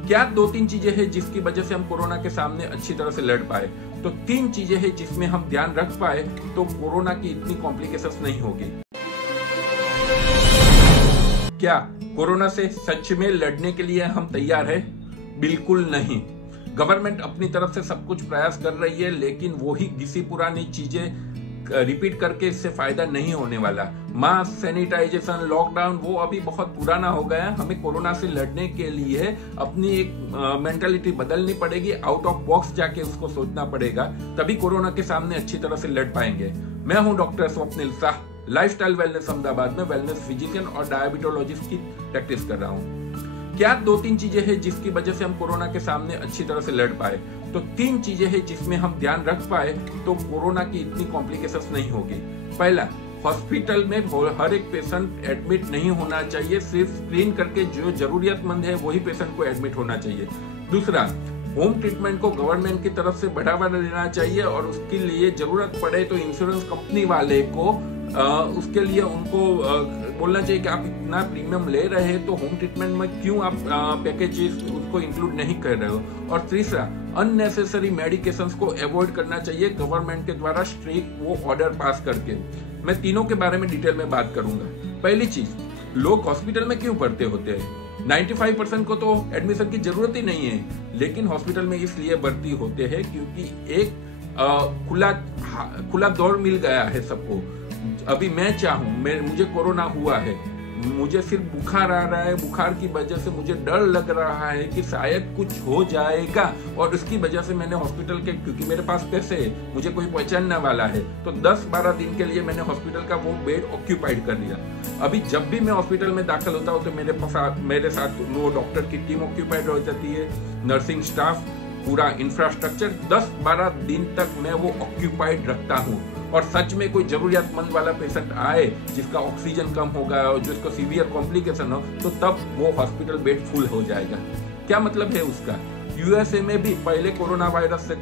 क्या 2-3 चीजें हैं जिसकी वजह से हम कोरोना के सामने अच्छी तरह से लड़ पाए? तो 3 चीजें हैं जिसमें हम ध्यान रख पाए तो कोरोना की इतनी कॉम्प्लिकेशंस नहीं होगी। क्या कोरोना से सच में लड़ने के लिए हम तैयार हैं? बिल्कुल नहीं। गवर्नमेंट अपनी तरफ से सब कुछ प्रयास कर रही है, लेकिन वही घिसी पुरानी चीजें रिपीट करके इससे फायदा नहीं होने वाला। मास्क, सैनिटाइजेशन, लॉकडाउन वो अभी बहुत पुराना हो गया। हमें कोरोना से लड़ने के लिए अपनी एक मेंटालिटी बदलनी पड़ेगी, आउट ऑफ बॉक्स जाके उसको सोचना पड़ेगा, तभी कोरोना के सामने अच्छी तरह से लड़ पाएंगे। मैं हूं doctor Swapnil Shah, lifestyle wellness Ahmedabad में वेलनेस फिजिशियन और डायबिटोलॉजिस्ट की प्रैक्टिस कर रहा हूं। क्या 2-3 चीजें हैं जिसकी वजह से हम कोरोना के सामने अच्छी तरह से लड़ पाए? तो 3 चीजें हैं जिसमें हम ध्यान रख पाए तो कोरोना की इतनी कॉम्प्लिकेशंस नहीं होगी। पहला, हॉस्पिटल में हर एक पेशेंट एडमिट नहीं होना चाहिए, सिर्फ स्क्रीन करके जो जरूरियतमंद है वही पेशेंट को एडमिट होना चाहिए। दूसरा, होम ट्रीटमेंट को गवर्नमेंट की तरफ से बढ़ावा देना चाहिए और उसके लिए जरूरत पड़े तो इंश्योरेंस कंपनी वाले को उसके लिए उनको बोलना चाहिए कि आप इतना प्रीमियम ले रहे हैं तो होम ट्रीटमेंट में क्यों आप पैकेजेस उसको इंक्लूड नहीं कर रहे हो। और तीसरा, अननेसेसरी मेडिकेशंस को अवॉइड करना चाहिए गवर्नमेंट के द्वारा स्ट्रिक्ट वो ऑर्डर पास करके। मैं तीनों के बारे में डिटेल में बात करूंगा। पहली चीज, लोग हॉस्पिटल में क्यों भर्ती होते हैं? 95% को तो एडमिशन की जरूरत ही नहीं है, लेकिन हॉस्पिटल में इसलिए भर्ती होते हैं क्योंकि एक खुला दौर मिल गया है सबको। अभी मैं चाहूं, मुझे कोरोना हुआ है, मुझे सिर्फ बुखार आ रहा है, बुखार की वजह से मुझे डर लग रहा है कि शायद कुछ हो जाएगा और उसकी वजह से मैंने हॉस्पिटल के, क्योंकि मेरे पास पैसे है, मुझे कोई पहचानने वाला है, तो 10-12 दिन के लिए मैंने हॉस्पिटल का वो बेड ऑक्यूपाइड कर लिया। अभी जब भी मैं हॉस्पिटल में दाखिल होता हूँ तो मेरे साथ वो डॉक्टर की टीम ऑक्यूपाइड हो जाती है, नर्सिंग स्टाफ, पूरा इंफ्रास्ट्रक्चर। 10-12 दिन तक मैं वो ऑक्यूपाइड रखता हूँ और सच में कोई जरूरियतमंद वाला पेशेंट आए जिसका ऑक्सीजन कम होगा और जिसको सीवियर कॉम्प्लिकेशन हो तो तब वो हॉस्पिटल बेड फुल हो जाएगा। क्या मतलब है उसका? यूएसए में भी पहले कोरोना वायरस से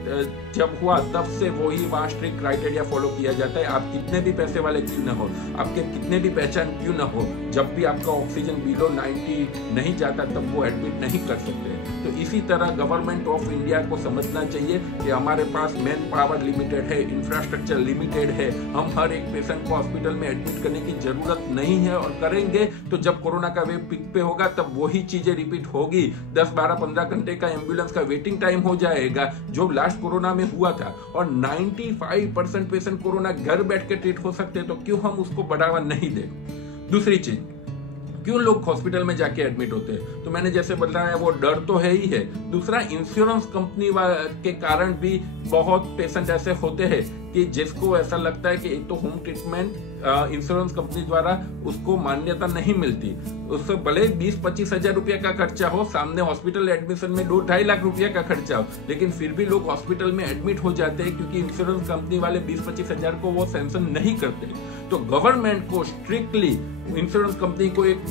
जब हुआ तब से वही वहाँ स्ट्रिक्ट क्राइटेरिया फॉलो किया जाता है। आप कितने भी पैसे वाले क्यों ना हो, आपके कितने भी पहचान क्यों ना हो, जब भी आपका ऑक्सीजन बिलो 90 नहीं जाता तब वो एडमिट नहीं कर सकते। तो इसी तरह गवर्नमेंट ऑफ इंडिया को समझना चाहिए कि हमारे पास मैन पावर लिमिटेड है, इंफ्रास्ट्रक्चर लिमिटेड है, हम हर एक पेशेंट को हॉस्पिटल में एडमिट करने की जरूरत नहीं है। और करेंगे तो जब कोरोना का वेव पीक पे होगा तब वही चीजें रिपीट होगी। 10-12-15 घंटे का एम्बुलेंस का वेटिंग टाइम हो जाएगा जो लास्ट कोरोना में हुआ था, और 95% पेशेंट कोरोना घर बैठ के ट्रीट हो सकते हैं, तो क्यों हम उसको बढ़ावा नहीं दे। दूसरी चीज, क्यों लोग हॉस्पिटल में जाके एडमिट होते हैं? तो मैंने जैसे बताया वो डर तो है ही है। दूसरा, इंश्योरेंस कंपनी के कारण भी बहुत पेशेंट ऐसे होते हैं कि जिसको ऐसा लगता है कि एक तो होम ट्रीटमेंट इंश्योरेंस कंपनी द्वारा उसको मान्यता नहीं मिलती, उससे भले 20-25 हजार रुपया का खर्चा हो, सामने हॉस्पिटल एडमिशन में 2-2.5 लाख रुपया का खर्चा हो, लेकिन फिर भी लोग हॉस्पिटल में एडमिट हो जाते हैं क्योंकि इंश्योरेंस कंपनी वाले 20-25 हजार को वो सैंक्शन नहीं करते। तो गवर्नमेंट को स्ट्रिक्टली इंश्योरेंस कंपनी को एक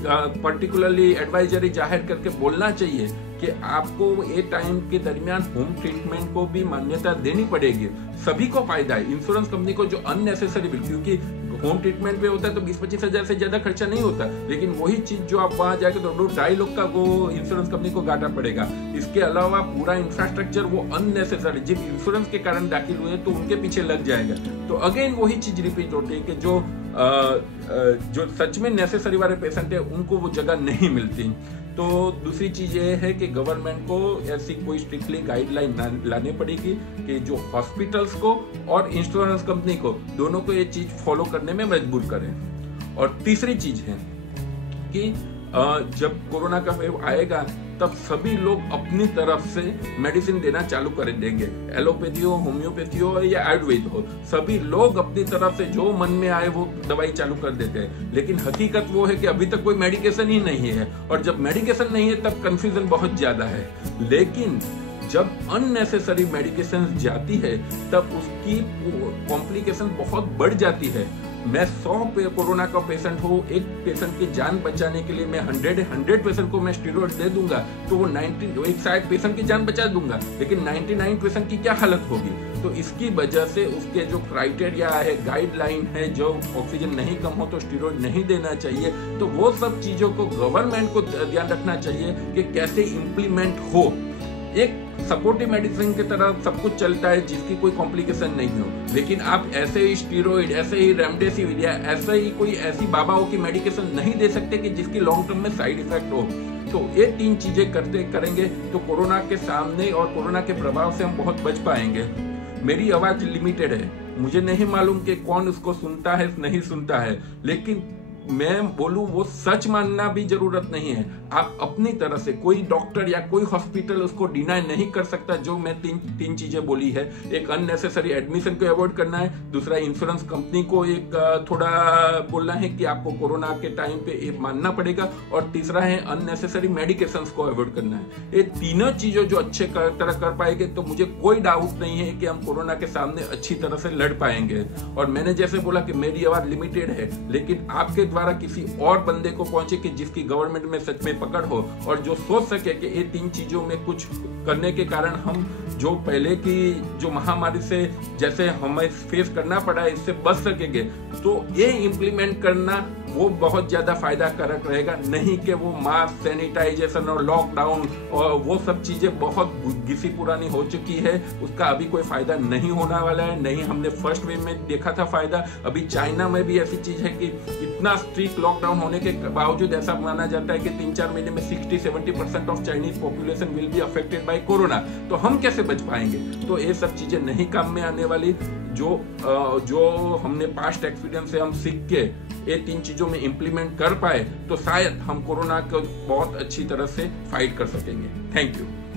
पर्टिकुलरली एडवाइजरी जाहिर करके बोलना चाहिए कि आपको ये टाइम के दरमियान होम ट्रीटमेंट को भी मान्यता देनी पड़ेगी। सभी को फायदा है, इंश्योरेंस कंपनी को जो अननेसेसरी बिल, क्योंकि होम ट्रीटमेंट पे होता है तो 20-25 हजार से ज्यादा खर्चा नहीं होता, लेकिन वही चीज जो आप वहां जाके तो 2-2.5 लाख का वो इंश्योरेंस कंपनी को घाटा पड़ेगा। इसके अलावा पूरा इंफ्रास्ट्रक्चर वो अननेसेसरी, जब इंश्योरेंस के कारण दाखिल हुए तो उनके पीछे लग जाएगा। तो अगेन वही चीज रिपीट होती है कि जो सच में नेसेसरी वाले पेशेंट है उनको वो जगह नहीं मिलती। तो दूसरी चीज ये है कि गवर्नमेंट को ऐसी कोई स्ट्रिक्टली गाइडलाइन लानी पड़ेगी कि जो हॉस्पिटल्स को और इंश्योरेंस कंपनी को दोनों को ये चीज फॉलो करने में मजबूर करें। और तीसरी चीज है कि जब कोरोना का वेव आएगा तब सभी लोग अपनी तरफ से मेडिसिन देना चालू कर देंगे, एलोपैथी हो, होम्योपैथी हो या आयुर्वेद हो, सभी लोग अपनी तरफ से जो मन में आए वो दवाई चालू कर देते हैं। लेकिन हकीकत वो है कि अभी तक कोई मेडिकेशन ही नहीं है, और जब मेडिकेशन नहीं है तब कंफ्यूजन बहुत ज्यादा है। लेकिन जब अननेसेसरी मेडिकेशन जाती है तब उसकी कॉम्प्लिकेशन बहुत बढ़ जाती है। मैं 100 कोरोना का पेशेंट हो, एक पेशेंट की जान बचाने के लिए मैं 100 पेशेंट को मैं स्टेरॉइड दे दूंगा तो वो 90 पेशेंट की जान बचा दूंगा, लेकिन 99 पेशेंट की क्या हालत होगी। तो इसकी वजह से उसके जो क्राइटेरिया है, गाइडलाइन है, जो ऑक्सीजन नहीं कम हो तो स्टेरॉइड नहीं देना चाहिए, तो वो सब चीजों को गवर्नमेंट को ध्यान रखना चाहिए कि कैसे इम्प्लीमेंट हो। एक सपोर्टिव मेडिसिन की तरह सब कुछ चलता है जिसकी कोई कॉम्प्लिकेशन नहीं हो, लेकिन आप ऐसे ही स्टीरॉइड, ऐसे ही रेमडेसिविर या ऐसे ही कोई ऐसी बाबाओं की मेडिकेशन नहीं दे सकते कि जिसकी लॉन्ग टर्म में साइड इफेक्ट हो। तो ये 3 चीजें करेंगे तो कोरोना के सामने और कोरोना के प्रभाव से हम बहुत बच पाएंगे। मेरी आवाज लिमिटेड है, मुझे नहीं मालूम कि कौन उसको सुनता है नहीं सुनता है, लेकिन मैं बोलूं वो सच मानना भी जरूरत नहीं है। आप अपनी तरह से, कोई डॉक्टर या कोई हॉस्पिटल उसको डिनाई नहीं कर सकता जो मैं तीन चीजें बोली है। एक अननेसेसरी एडमिशन को अवॉइड करना है, दूसरा इंश्योरेंस कंपनी को एक थोड़ा बोलना है कि आपको कोरोना के टाइम पे ये मानना पड़ेगा, और तीसरा है अननेसेसरी मेडिकेशंस को अवॉइड करना है। ये तीनों चीजों जो अच्छे तरह कर पाएंगे तो मुझे कोई डाउट नहीं है कि हम कोरोना के सामने अच्छी तरह से लड़ पाएंगे। और मैंने जैसे बोला कि मेरी आवाज लिमिटेड है, लेकिन आपके द्वारा किसी और बंदे को पहुंचे कि जिसकी गवर्नमेंट में सच में पकड़ हो और जो सोच सके कि ये 3 चीजों में कुछ करने के कारण हम जो पहले की जो महामारी से जैसे हमें फेस करना पड़ा है इससे बच सकेंगे, तो ये इम्प्लीमेंट करना वो बहुत ज्यादा फायदा कारक रहेगा। नहीं कि वो मास्क, सैनिटाइजेशन और लॉकडाउन और वो सब चीजें बहुत घिसी पुरानी हो चुकी है, उसका अभी कोई फायदा नहीं होने वाला है। नहीं, हमने फर्स्ट वेव में देखा था फायदा। अभी चाइना में भी ऐसी चीज है कि इतना स्ट्रिक्ट लॉकडाउन होने के बावजूद ऐसा माना जाता है कि 3-4 महीने में 60-70% of Chinese population will be affected by corona. तो हम कैसे बच पाएंगे? तो ये सब चीजें नहीं काम में आने वाली। जो हमने पास्ट एक्सपीरियंस से हम सीख के ये 3 चीजों में इंप्लीमेंट कर पाए तो शायद हम कोरोना को बहुत अच्छी तरह से फाइट कर सकेंगे। Thank you.